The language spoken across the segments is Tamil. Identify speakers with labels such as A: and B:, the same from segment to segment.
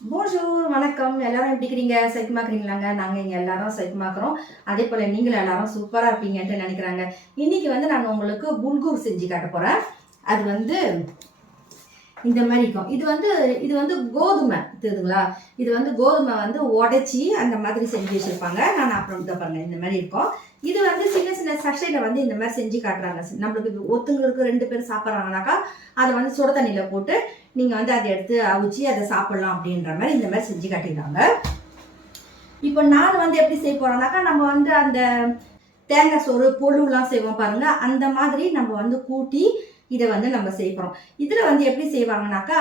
A: போஜூர் வணக்கம். எல்லாரும் எப்படி இருக்கிறீங்க சைக்கிமாக்குறீங்களாங்க? நாங்கள் இங்கே எல்லாரும் சைக்கிமாக்குறோம். அதே போல் நீங்களும் எல்லாரும் சூப்பராக இருப்பீங்கன்ட்டு நினைக்கிறாங்க. இன்னைக்கு வந்து நாங்கள் உங்களுக்கு புல்கூர் செஞ்சு காட்ட போகிறேன் அது வந்து இந்த மாதிரி இருக்கும். இது வந்து இது வந்து கோதுமை. தெரியுதுங்களா? இது வந்து கோதுமை வந்து உடைச்சி அந்த மாதிரி செஞ்சு வச்சுருப்பாங்க. நான் அப்புறம் பாருங்கள் பாருங்க. இந்த மாதிரி இருக்கும். இது வந்து சின்ன சின்ன சஷையில் வந்து இந்த மாதிரி செஞ்சு காட்டுறாங்க. நம்மளுக்கு ஒத்துங்களுக்கு ரெண்டு பேர் சாப்பிட்றாங்கனாக்கா அதை வந்து சுட தண்ணியில் போட்டு நீங்கள் வந்து அதை எடுத்து அவிச்சு அதை சாப்பிட்லாம் அப்படின்ற மாதிரி இந்த மாதிரி செஞ்சு காட்டிடுறாங்க இப்போ நான் வந்து எப்படி செய்ய போகிறோம்னாக்கா நம்ம வந்து அந்த தேங்காய் சோறு பொழுலாம் செய்வோம் பாருங்கள் அந்த மாதிரி நம்ம வந்து கூட்டி இதை வந்து நம்ம செய்ய போகிறோம் இதில் வந்து எப்படி செய்வாங்கனாக்கா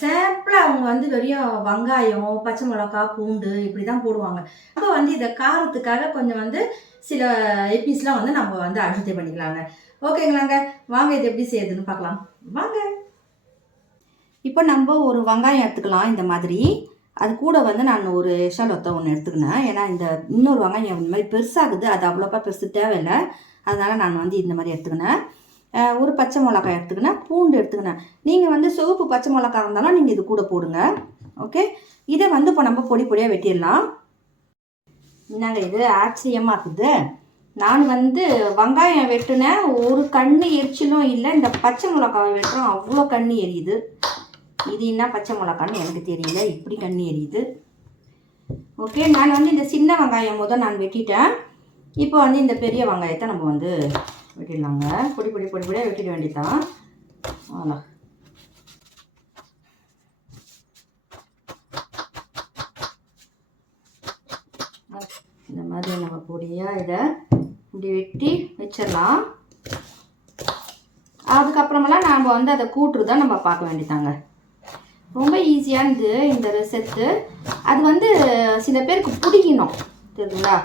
A: சேப்பில் அவங்க வந்து வெறும் வெங்காயம் பச்சை மிளகா பூண்டு இப்படி தான் போடுவாங்க. அப்போ வந்து இதை காரத்துக்காக கொஞ்சம் வந்து சில எபிஸ்லாம் வந்து நம்ம வந்து அழுத்தம் பண்ணிக்கலாங்க. ஓகேங்களாங்க? வாங்க இது எப்படி செய்யுதுன்னு பார்க்கலாம். வாங்க. இப்போ நம்ம ஒரு வெங்காயம் எடுத்துக்கலாம் இந்த மாதிரி. அது கூட வந்து நான் ஒரு ஷலோத்தை ஒன்று எடுத்துக்கினேன். ஏன்னா இந்த இன்னொரு வெங்காயம் இந்த மாதிரி பெருசாகுது. அது அவ்வளோக்கா பெருசு தேவையில்லை. அதனால் நான் வந்து இந்த மாதிரி எடுத்துக்கினேன். ஒரு பச்சை மிளகாய் எடுத்துக்கினேன். பூண்டு எடுத்துக்கினேன். நீங்கள் வந்து சிவப்பு பச்சை மிளகாய் இருந்தாலும் நீங்கள் இது கூட போடுங்க. ஓகே? இதை வந்து இப்போ நம்ம பொடி பொடியாக வெட்டிடலாம். என்னங்க இது ஆச்சரியமாக இருக்குது. நான் வந்து வெங்காயம் வெட்டினேன். ஒரு கண்ணு எரிச்சலும் இல்லை. இந்த பச்சை மிளகாவை வெட்டுறோம். அவ்வளோ கண்ணு எரியுது. இது என்ன பச்சை மிளகான்னு எனக்கு தெரியல. இப்படி கண்ணி எரியுது. ஓகே நான் வந்து இந்த சின்ன வெங்காயம் முதல் நான் வெட்டிட்டேன். இப்போ வந்து இந்த பெரிய வெங்காயத்தை நம்ம வந்து வெட்டிடலாங்க. பொடி பொடி பொடி பொடியாக வெட்டிட வேண்டியதான் அவ்வளோ இந்த மாதிரி நம்ம பொடியாக இதை இப்படி வெட்டி வச்சிடலாம். அதுக்கப்புறமெல்லாம் நாம் வந்து அதை கூட்டுறத நம்ம பார்க்க வேண்டியதாங்க ரொம்ப ஈஸியானது இந்த ரெசெப்ட்டு அது வந்து சில பேருக்கு பிடிக்கணும் தெரியுங்களா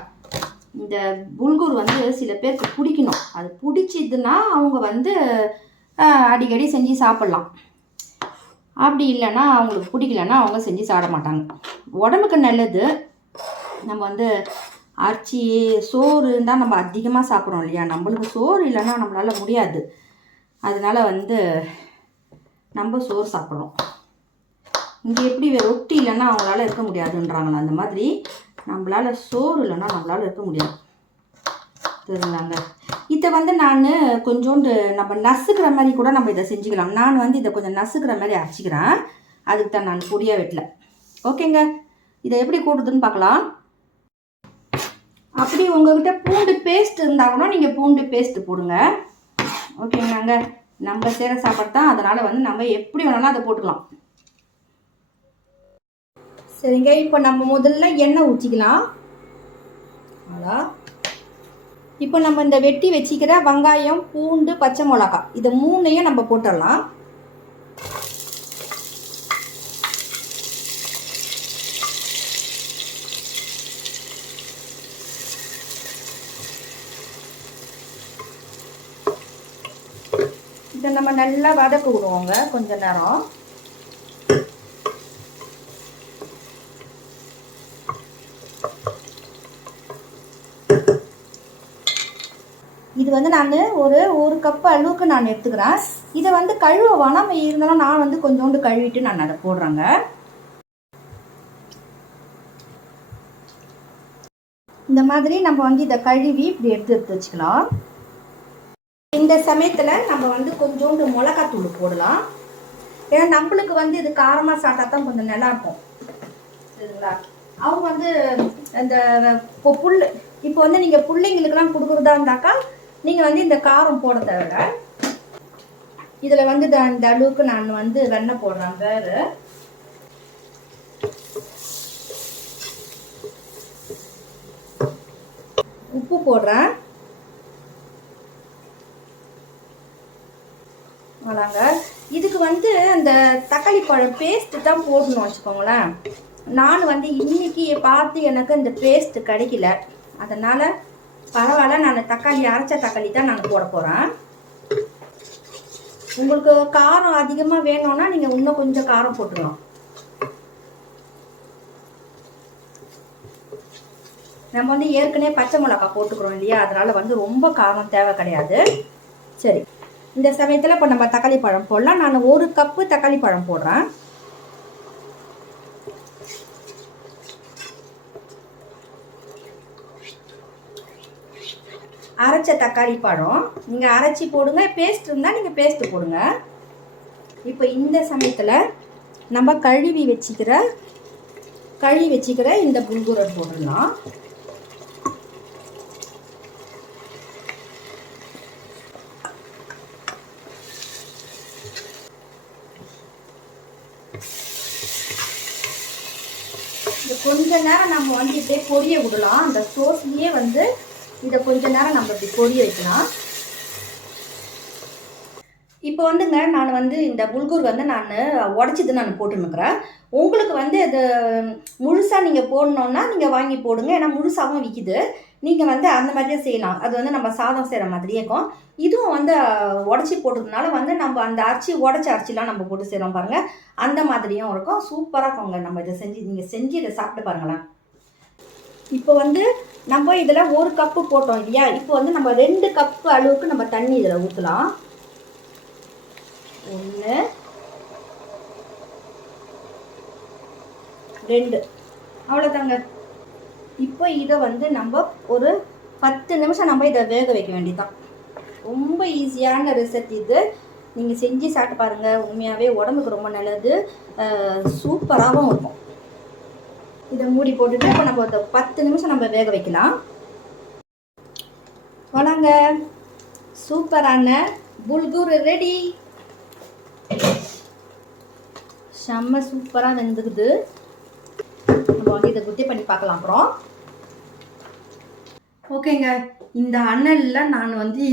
A: இந்த புல்கூர் வந்து சில பேருக்கு பிடிக்கணும். அது பிடிச்சிதுன்னா அவங்க வந்து அடிக்கடி செஞ்சு சாப்பிட்லாம். அப்படி இல்லைன்னா அவங்களுக்கு பிடிக்கலன்னா அவங்க செஞ்சு சாப்பிட மாட்டாங்க. உடம்புக்கு நல்லது. நம்ம வந்து அரிசி சோறு தான் நம்ம அதிகமாக சாப்பிட்றோம் இல்லையா? நம்மளுக்கு சோறு இல்லைன்னா நம்மளால் முடியாது. அதனால் வந்து நம்ம சோறு சாப்பிட்றோம் இங்கே எப்படி ரொட்டி இல்லைன்னா அவங்களால இருக்க முடியாதுன்றாங்களா அந்த மாதிரி நம்மளால் சோறு இல்லைன்னா நம்மளால இருக்க முடியாது. தெரியுங்களாங்க இதை வந்து நான் கொஞ்சோண்டு நம்ம நசுக்கிற மாதிரி கூட நம்ம இதை செஞ்சுக்கலாம். நான் வந்து இதை கொஞ்சம் நசுக்கிற மாதிரி அரைச்சிக்கிறேன். அதுக்கு தான் நான் பொடியாக வெட்டல. ஓகேங்க? இதை எப்படி கூடுதுன்னு பார்க்கலாம். அப்படி உங்ககிட்ட பூண்டு பேஸ்ட் இருந்தால் கூட நீங்கள் பூண்டு பேஸ்ட் போடுங்க. ஓகேங்களாங்க? நம்ம செய்கிற சாப்பாடு தான். அதனால் வந்து நம்ம எப்படி வேணாலும் அதை போட்டுக்கலாம். சரிங்க இப்போ நம்ம முதல்ல எண்ணெய் ஊற்றிக்கலாம். அவ்வளோ. இப்போ நம்ம இந்த வெட்டி வச்சிக்கிற வெங்காயம் பூண்டு பச்சை மிளகா இதை மூணையும் நம்ம போட்டுடலாம். இதை நம்ம நல்லா வதக்க விடுவோங்க கொஞ்ச நேரம். வந்து நான் ஒரு ஒரு கப் அளவுக்கு நான் எடுத்துக்கிறேன். இதை வந்து கழுவ வேணாம் இருந்தாலும் நான் வந்து கொஞ்சோண்டு கழுவிட்டு நான் அதை போடுறேங்க. இந்த மாதிரி நம்ம வந்து இதை கழுவி இப்படி எடுத்து எடுத்து வச்சுக்கலாம். இந்த சமயத்தில் நம்ம வந்து கொஞ்சோண்டு மிளகாத்தூள் போடலாம். ஏன்னா நம்மளுக்கு வந்து இது காரமாக சாப்பிட்டா தான் கொஞ்சம் நல்லா இருக்கும் சரிங்களா? அவங்க வந்து இந்த இப்போ புல் இப்போ வந்து நீங்கள் பிள்ளைங்களுக்கெல்லாம் கொடுக்குறதா இருந்தாக்கா நீங்கள் வந்து இந்த காரம் போட தேவையில்ல. இதில் வந்து இந்த- இந்த அளவுக்கு நான் வந்து வெண்ணெய் போடுறேன் வேறு. உப்பு போடுறேன். அதாங்க இதுக்கு வந்து அந்த தக்காளி பழம் பேஸ்ட்டு தான் போடணும் வச்சுக்கோங்களேன். நான் வந்து இன்னைக்கு பார்த்து எனக்கு இந்த பேஸ்ட் கிடைக்கல. அதனால் பரவாயில்ல நான் தக்காளி அரைச்ச தக்காளி தான் நான் போட போகிறேன் உங்களுக்கு காரம் அதிகமாக வேணும்னா நீங்கள் இன்னும் கொஞ்சம் காரம் போட்டுடலாம் நம்ம வந்து ஏற்கனவே பச்சை மிளகா போட்டுக்கிறோம் இல்லையா? அதனால் வந்து ரொம்ப காரம் தேவை கிடையாது. சரி. இந்த சமயத்தில் இப்போ நம்ம தக்காளி பழம் போடலாம். நான் ஒரு கப்பு தக்காளி பழம் போடுறேன். அரைச்ச தக்காளி பழம். நீங்கள் அரைச்சி போடுங்க. பேஸ்ட் இருந்தால் நீங்கள் பேஸ்ட்டு போடுங்க. இப்போ இந்த சமயத்தில் நம்ம கழுவி வச்சுக்கிற கழுவி வச்சுக்கிற இந்த புல்கூரை போட்டுடலாம். கொஞ்ச நேரம் நம்ம வந்து இப்படியே பொரிய விடலாம். அந்த சோஸ்லேயே வந்து இதை கொஞ்ச நேரம் நம்ம இப்படி பொரிய வைக்கலாம். இப்போ வந்துங்க நான் வந்து இந்த புல்கூர் வந்து நான் உடச்சிது நான் போட்டுன்னுக்குறேன். உங்களுக்கு வந்து அது முழுசாக நீங்கள் போடணுன்னா நீங்கள் வாங்கி போடுங்க. ஏன்னா முழுசாகவும் விற்கிது நீங்கள் வந்து அந்த மாதிரியே செய்யலாம். அது வந்து நம்ம சாதம் செய்கிற மாதிரியே இருக்கும். இதுவும் வந்து உடச்சி போட்டதுனால வந்து நம்ம அந்த அரிசி உடச்ச அரிசிலாம் நம்ம போட்டு செய்கிறோம் பாருங்கள் அந்த மாதிரியும் இருக்கும். சூப்பராக இருக்குங்க. நம்ம இதை செஞ்சு நீங்கள் செஞ்சு இதை சாப்பிட்டு பாருங்களேன். இப்போ வந்து நம்ம இதில் ஒரு கப்பு போட்டோம் இல்லையா? இப்போ வந்து நம்ம ரெண்டு கப்பு அளவுக்கு நம்ம தண்ணி இதில் ஊற்றலாம் ஒன்று ரெண்டு. அவ்வளோதாங்க இப்போ இதை வந்து நம்ம ஒரு பத்து நிமிஷம் நம்ம இதை வேக வைக்க வேண்டியதுதான். ரொம்ப ஈஸியான ரெசிபி இது. நீங்கள் செஞ்சு சாப்பிட்டு பாருங்கள் உண்மையாகவே உடம்புக்கு ரொம்ப நல்லது. சூப்பராகவும் இருக்கும். இதை மூடி போட்டுட்டு இப்போ நம்ம ஒரு பத்து நிமிஷம் நம்ம வேக வைக்கலாம். வணங்க சூப்பரான புல்கூர் ரெடி செம்ம சூப்பராக வெந்துக்குது. நம்ம வந்து இதை குத்தி பண்ணி பார்க்கலாம் அப்புறம். ஓகேங்க. இந்த அனலில் நான் வந்து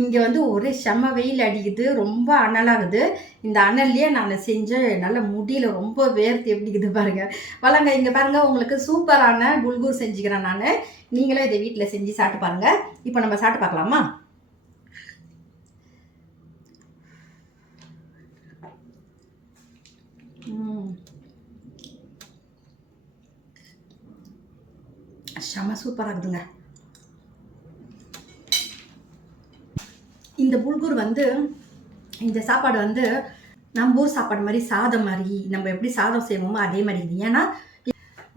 A: இங்கே வந்து ஒரு செம்ம வெயில் அடிக்குது ரொம்ப அனலாகுது. இந்த அனல்லையே நான் செஞ்ச நல்ல முடியல ரொம்ப வேர்த்து எப்படிக்குது பாருங்கள் வளங்க இங்கே பாருங்கள் உங்களுக்கு சூப்பரான புல்கூர் செஞ்சுக்கிறேன் நான். நீங்களும் இதை வீட்டில் செஞ்சு சாப்பிட்டு பாருங்கள் இப்போ நம்ம சாப்பிட்டு பார்க்கலாமா? செம சூப்பராக இருக்குதுங்க இந்த புல்கூர் வந்து இந்த சாப்பாடு வந்து நம்ம ஊர் சாப்பாடு மாதிரி சாதம் மாதிரி நம்ம எப்படி சாதம் செய்வோமோ அதே மாதிரி இது. ஏன்னா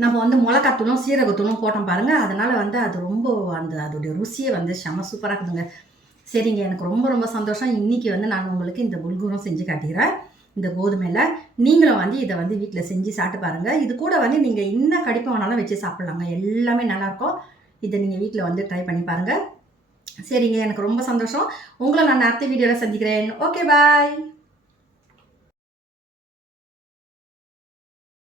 A: நம்ம வந்து மிளகாத்தூளும் சீரகத்தூளும் போட்டோம் பாருங்க. அதனால வந்து அது ரொம்ப அந்த அதோடைய ருசியை வந்து செம சூப்பராக இருக்குதுங்க. சரிங்க எனக்கு ரொம்ப ரொம்ப சந்தோஷம். இன்னைக்கு வந்து நான் உங்களுக்கு இந்த புல்கூரும் செஞ்சு காட்டிக்கிறேன் இந்த கோதுமையில். நீங்களும் வந்து இதை வந்து வீட்டில் செஞ்சு சாப்பிட்டு பாருங்கள் இது கூட வந்து நீங்கள் என்ன கடிப்பு வேணாலும் வச்சு சாப்பிட்லாங்க. எல்லாமே நல்லாயிருக்கும் இதை நீங்கள் வீட்டில் வந்து ட்ரை பண்ணி பாருங்கள் சரிங்க எனக்கு ரொம்ப சந்தோஷம். உங்களை நான் அடுத்த வீடியோவில் சந்திக்கிறேன். Okay bye